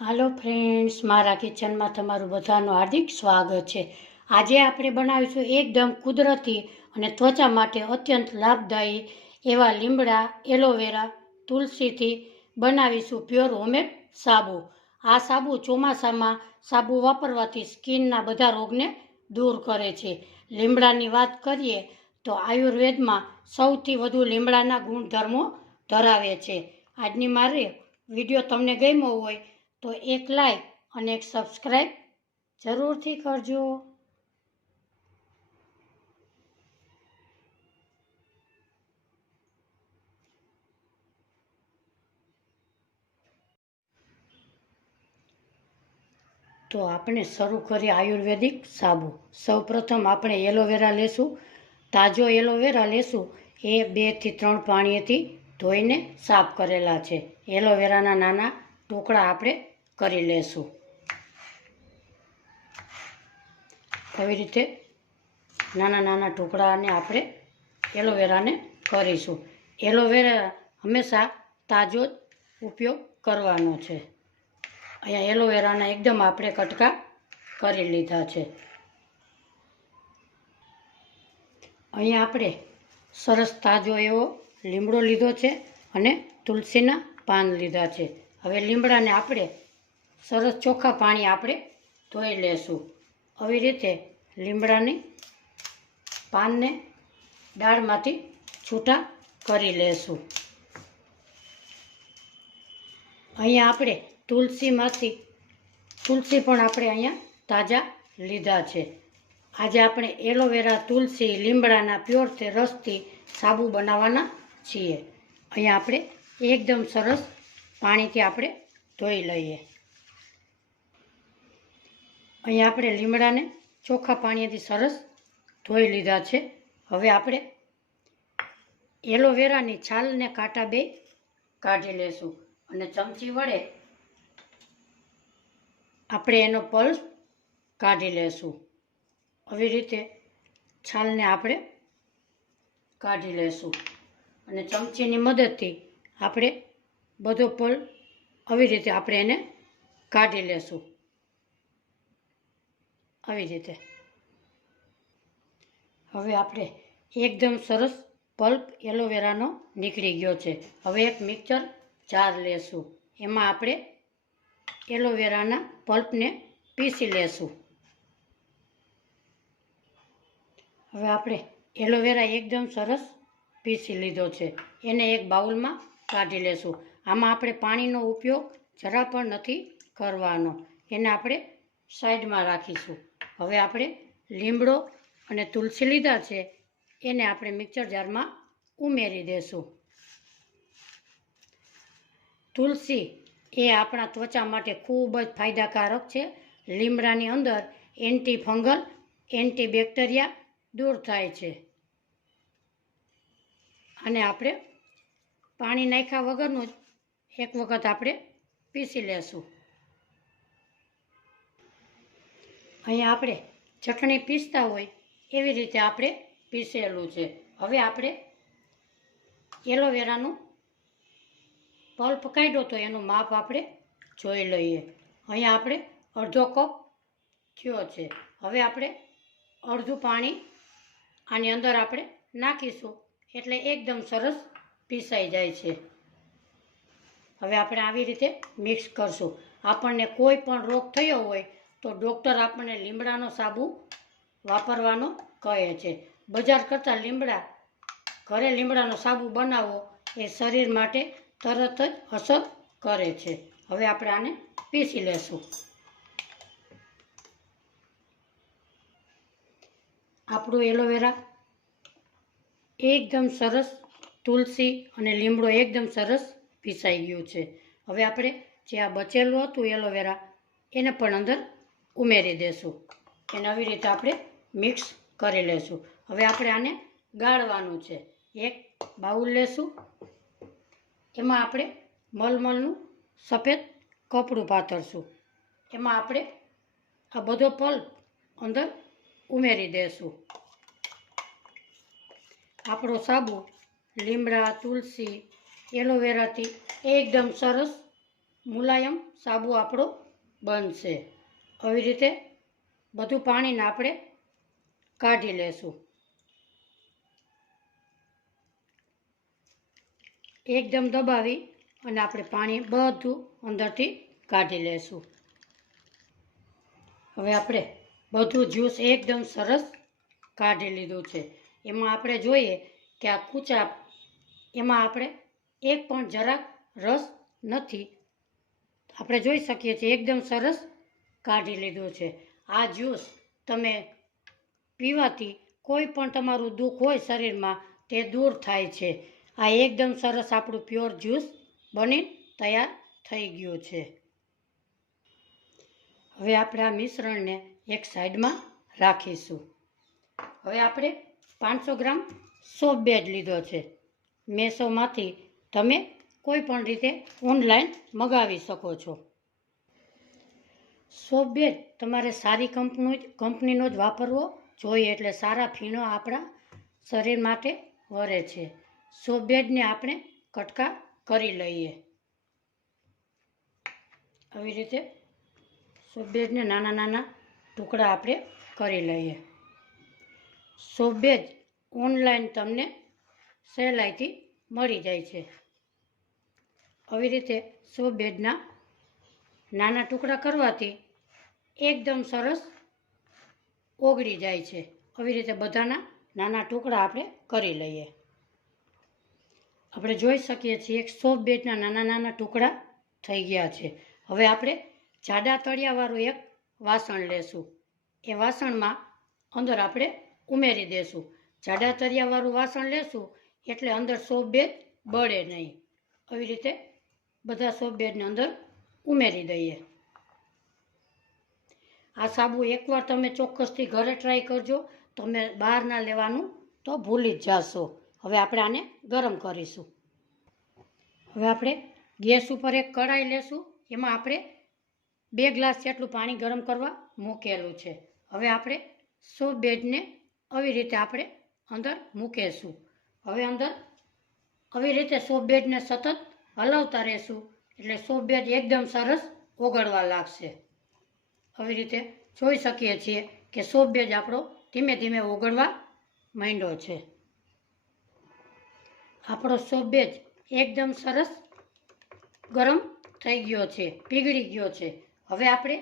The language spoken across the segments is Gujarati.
હાલો ફ્રેન્ડ્સ, મારા કિચનમાં તમારું બધાનું હાર્દિક સ્વાગત છે. આજે આપણે બનાવીશું એકદમ કુદરતી અને ત્વચા માટે અત્યંત લાભદાયી એવા લીમડા એલોવેરા તુલસીથી બનાવીશું પ્યોર હોમમેડ સાબુ. આ સાબુ ચોમાસામાં સાબુ વાપરવાથી સ્કિનના બધા રોગને દૂર કરે છે. લીમડાની વાત કરીએ તો આયુર્વેદમાં સૌથી વધુ લીમડાના ગુણધર્મો ધરાવે છે. આજની મારે વીડિયો તમને ગમ્યો હોય તો એક લાઈક અને એક સબસ્ક્રાઈબ જરૂરથી કરજો. તો આપણે શરૂ કરીએ આયુર્વેદિક સાબુ. સૌપ્રથમ આપણે એલોવેરા લેશું. તાજો એલોવેરા લેશું. એ બેથી ત્રણ પાણીએથી ધોઈને સાફ કરેલા છે. એલોવેરાના નાના ટુકડા આપણે કરી લેશું. આવી રીતે નાના નાના ટુકડાને આપણે એલોવેરાને કરીશું. એલોવેરા હંમેશા તાજો જ ઉપયોગ કરવાનો છે. અહીંયા એલોવેરાના એકદમ આપણે કટકા કરી લીધા છે. અહીંયા આપણે સરસ તાજો એવો લીમડો લીધો છે અને તુલસીના પાન લીધા છે. હવે લીમડાને આપણે સરસ ચોખ્ખા પાણી આપણે ધોઈ લેશું. આવી રીતે લીમડાની પાનને દાળમાંથી છૂટા કરી લેશું. અહીંયા આપણે તુલસીમાંથી, તુલસી પણ આપણે અહીંયા તાજા લીધા છે. આજે આપણે એલોવેરા તુલસી લીમડાના પ્યોરથી રસથી સાબુ બનાવવાના છીએ. અહીંયા આપણે એકદમ સરસ પાણીથી આપણે ધોઈ લઈએ. અહીંયા આપણે લીમડાને ચોખ્ખા પાણીથી સરસ ધોઈ લીધા છે. હવે આપણે એલોવેરાની છાલને કાંટા બે કાઢી લેશું અને ચમચી વડે આપણે એનો પલ્સ કાઢી લેશું. આવી રીતે છાલને આપણે કાઢી લેશું અને ચમચીની મદદથી આપણે બધો પલ આવી રીતે આપણે એને કાઢી લેશું. આવી રીતે. હવે આપણે એકદમ સરસ પલ્પ એલોવેરાનો નીકળી ગયો છે. હવે એક મિક્સર જાર લેશું. એમાં આપણે એલોવેરાના પલ્પને પીસી લેશું. હવે આપણે એલોવેરા એકદમ સરસ પીસી લીધો છે. એને એક બાઉલમાં કાઢી લેશું. આમાં આપણે પાણીનો ઉપયોગ જરા પણ નથી કરવાનો. એને આપણે સાઈડમાં રાખીશું. હવે આપણે લીમડો અને તુલસી લીધા છે, એને આપણે મિક્સર જારમાં ઉમેરી દેશું. તુલસી એ આપણા ત્વચા માટે ખૂબ જ ફાયદાકારક છે. લીમડાની અંદર એન્ટી ફંગલ એન્ટી બેક્ટેરિયા દૂર થાય છે. અને આપણે પાણી નાખ્યા વગરનું જ એક વખત આપણે પીસી લેશું. અહીંયા આપણે ચટણી પીસતા હોય એવી રીતે આપણે પીસેલું છે. હવે આપણે એલોવેરાનું પલ્પ કાઢ્યો તો એનું માપ આપણે જોઈ લઈએ. અહીંયા આપણે અડધો કપ થયો છે. હવે આપણે અડધું પાણી આની અંદર આપણે નાખીશું એટલે એકદમ સરસ પીસાઈ જાય છે. હવે આપણે આવી રીતે મિક્સ કરશું. આપણને કોઈ પણ રોગ થયો હોય તો ડૉક્ટર આપણને લીમડાનો સાબુ વાપરવાનો કહે છે. બજાર કરતાં લીમડા, ઘરે લીમડાનો સાબુ બનાવવો એ શરીર માટે તરત જ અસર કરે છે. હવે આપણે આને પીસી લેશું. આપણું એલોવેરા એકદમ સરસ તુલસી અને લીમડો એકદમ સરસ પીસાઈ ગયું છે. હવે આપણે જે આ બચેલું હતું એલોવેરા, એને પણ અંદર ઉમેરી દેશું. એને આવી રીતે આપણે મિક્સ કરી લેશું. હવે આપણે આને ગાળવાનું છે. એક બાઉલ લેશું. એમાં આપણે મલમલનું સફેદ કપડું પાથરશું. એમાં આપણે આ બધો પલ્પ અંદર ઉમેરી દેશું. આપણો સાબુ, લીમડા, તુલસી, એલોવેરાથી એકદમ સરસ મુલાયમ સાબુ આપણો બનશે. આવી રીતે બધું પાણીને આપણે કાઢી લેશું. એકદમ દબાવી અને આપણે પાણી બધું અંદરથી કાઢી લેશું. હવે આપણે બધું જ્યુસ એકદમ સરસ કાઢી લીધું છે. એમાં આપણે જોઈએ કે આ કૂચા એમાં આપણે એક પણ જરાક રસ નથી. આપણે જોઈ શકીએ છીએ એકદમ સરસ કાઢી લીધો છે. આ જ્યુસ તમે પીવાથી કોઈ પણ તમારું દુઃખ હોય શરીરમાં, તે દૂર થાય છે. આ એકદમ સરસ આપણું પ્યોર જ્યુસ બની તૈયાર થઈ ગયું છે. હવે આપણે આ મિશ્રણને એક સાઈડમાં રાખીશું. હવે આપણે પાંચસો ગ્રામ સોપ બેડ લીધો છે. મેસોમાંથી તમે કોઈ પણ રીતે ઓનલાઈન મગાવી શકો છો. સોપ બેડ તમારે સારી કંપની કંપનીનો જ વાપરવો જોઈએ એટલે સારા ફીણો આપણા શરીર માટે વરે છે. બેડને આપણે કટકા કરી લઈએ. આવી રીતે બેડને નાના નાના ટુકડા આપણે કરી લઈએ. બેડ ઓનલાઈન તમને સહેલાઈથી મળી જાય છે. આવી રીતે બેડના નાના ટુકડા કરવાથી એકદમ સરસ ઓગળી જાય છે. આવી રીતે બધાના નાના ટુકડા આપણે કરી લઈએ. આપણે જોઈ શકીએ છીએ એક સોપ બેટના નાના નાના ટુકડા થઈ ગયા છે. હવે આપણે જાડા તળિયાવાળું એક વાસણ લેશું. એ વાસણમાં અંદર આપણે ઉમેરી દેશું. જાડા તળિયાવાળું વાસણ લેશું એટલે અંદર સોપ બેટ બળે નહીં. આવી રીતે બધા સોપ બેટને અંદર ઉમેરી દઈએ. આ સાબુ એકવાર તમે ચોક્કસથી ઘરે ટ્રાય કરજો. તમે બહારના લેવાનું તો ભૂલી જ જાશો. હવે આપણે આને ગરમ કરીશું. હવે આપણે ગેસ ઉપર એક કઢાઈ લેશું. એમાં આપણે બે ગ્લાસ જેટલું પાણી ગરમ કરવા મૂકેલું છે. હવે આપણે સો બેડને આવી રીતે આપણે અંદર મૂકીશું. હવે અંદર આવી રીતે સો બેડને સતત હલાવતા રહેશું. એટલે સો બેડ એકદમ સરસ ઓગળવા લાગશે. આવી રીતે જોઈ શકીએ છીએ કે સો બેજ આપણો ધીમે ધીમે ઓગળવા માંડ્યો છે. આપણો સો બેજ એકદમ સરસ ગરમ થઈ ગયો છે, પીગળી ગયો છે. હવે આપણે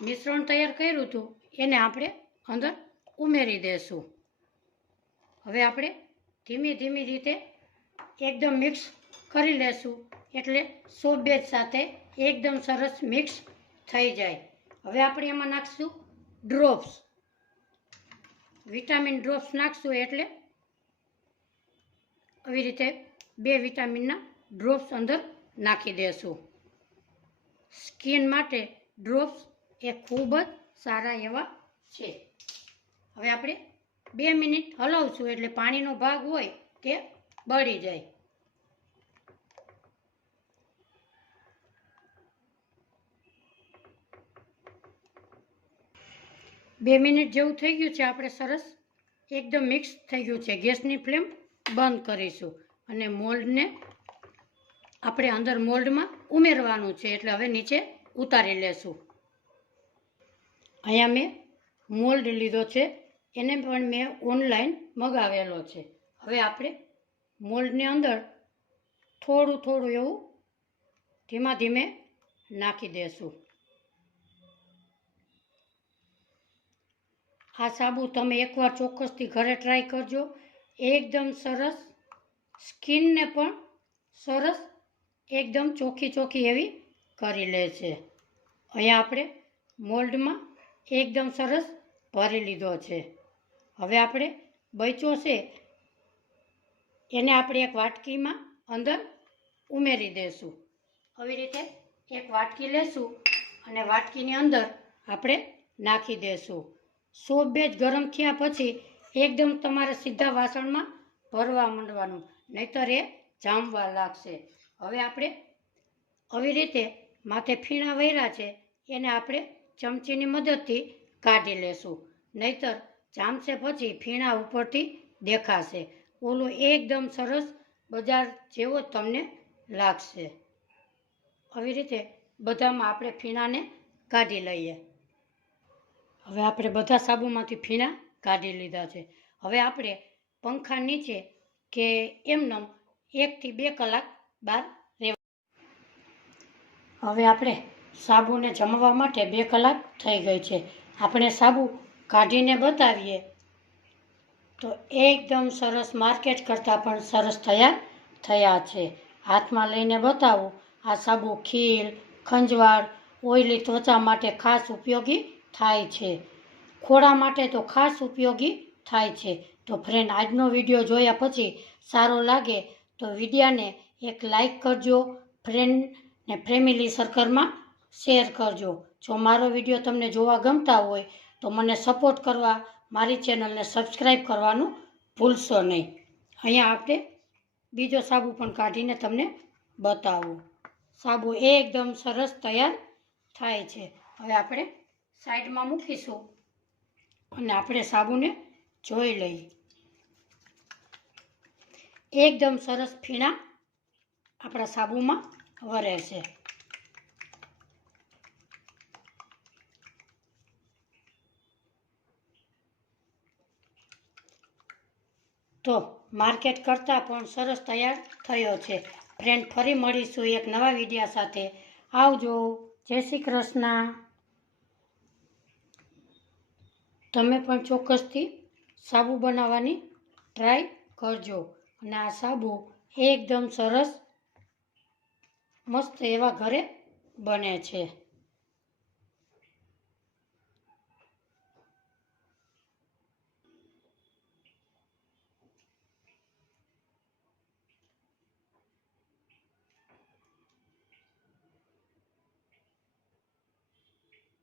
મિશ્રણ તૈયાર કર્યું હતું, એને આપણે અંદર ઉમેરી દઈશું હવે આપણે ધીમી ધીમી રીતે એકદમ મિક્સ કરી લેશું, એટલે સોબેજ સાથે એકદમ સરસ મિક્સ થઈ જાય. હવે આપણે એમાં નાખશું ડ્રોપ્સ વિટામિન ડ્રોપ્સ નાખશું એટલે આવી રીતે બે વિટામિનના ડ્રોપ્સ અંદર નાખી દેશું. સ્કિન માટે ડ્રોપ્સ એ ખૂબ જ સારા એવા છે. હવે આપણે બે મિનિટ હલાવશું એટલે પાણીનો ભાગ હોય તે બળી જાય. બે મિનિટ જેવું થઈ ગયું છે, આપણે સરસ એકદમ મિક્સ થઈ ગયું છે. ગેસની ફ્લેમ બંધ કરીશું અને મોલ્ડને આપણે અંદર મોલ્ડમાં ઉમેરવાનું છે, એટલે હવે નીચે ઉતારી લેશું. અહીંયા મેં મોલ્ડ લીધો છે, એને પણ મેં ઓનલાઈન મગાવેલો છે. હવે આપણે મોલ્ડની અંદર થોડું થોડું એવું ધીમા ધીમે નાખી દેશું. આ સાબુ તમે એકવાર ચોક્કસથી ઘરે ટ્રાય કરજો. એકદમ સરસ. સ્કિનને પણ સરસ, એકદમ ચોખ્ખી ચોખ્ખી એવી કરી લે છે. અહીંયા આપણે મોલ્ડમાં એકદમ સરસ ભરી લીધો છે. હવે આપણે બચ્યો છે, એને આપણે એક વાટકીમાં અંદર ઉમેરી દઈશું આવી રીતે એક વાટકી લેશું અને વાટકીની અંદર આપણે નાખી દઈશું સો બેજ ગરમ થયા પછી એકદમ તમારે સીધા વાસણમાં ભરવા માંડવાનું. નહીતર એ જામવા લાગશે. હવે આપણે આવી રીતે માથે ફીણા વૈરા છે, એને આપણે ચમચીની મદદથી કાઢી લેશું. નહીતર જામશે પછી ફીણા ઉપરથી દેખાશે. ઓલું એકદમ સરસ બજાર જેવો તમને લાગશે. આવી રીતે બધામાં આપણે ફીણાને કાઢી લઈએ. હવે આપણે બધા સાબુમાંથી ફીણા કાઢી લીધા છે. હવે આપણે પંખા નીચે કે એમનેમ એકથી બે કલાક બહાર રહેવા હવે આપણે સાબુને જમવા માટે બે કલાક થઈ ગઈ છે. આપણે સાબુ કાઢીને બતાવીએ. તો એકદમ સરસ માર્કેટ કરતાં પણ સરસ તૈયાર થયા છે. હાથમાં લઈને બતાવું. આ સાબુ ખીલ ખંજવાળ, ઓઇલી ત્વચા માટે ખાસ ઉપયોગી થાય છે. ખોળા માટે તો ખાસ ઉપયોગી થાય છે. તો ફ્રેન્ડ આજનો વીડિયો જોયા પછી સારો લાગે તો વિડીયાને એક લાઈક કરજો ફ્રેન્ડ ને ફેમિલી સર્કલમાં શેર કરજો. જો મારો વીડિયો તમને જોવા ગમતા હોય તો મને સપોર્ટ કરવા, મારી ચેનલને સબસ્ક્રાઈબ કરવાનું ભૂલશો નહીં. અહીંયા આપણે બીજો સાબુ પણ કાઢીને તમને બતાવું. સાબુ એકદમ સરસ તૈયાર થાય છે. હવે આપણે સાઈડમાં મૂકીશું. અને આપણે સાબુને જોઈ લઈએ. એકદમ સરસ ફીણા આપણા સાબુમાં વરે છે. તો માર્કેટ કરતાં પણ સરસ તૈયાર થયો છે. ફ્રેન્ડ ફરી મળીશું એક નવા વિડીયા સાથે. આવજો. જય શ્રી કૃષ્ણ. તમે પણ ચોક્કસથી સાબુ બનાવવાની ટ્રાય કરજો. અને આ સાબુ એકદમ સરસ, મસ્ત એવા ઘરે બને છે.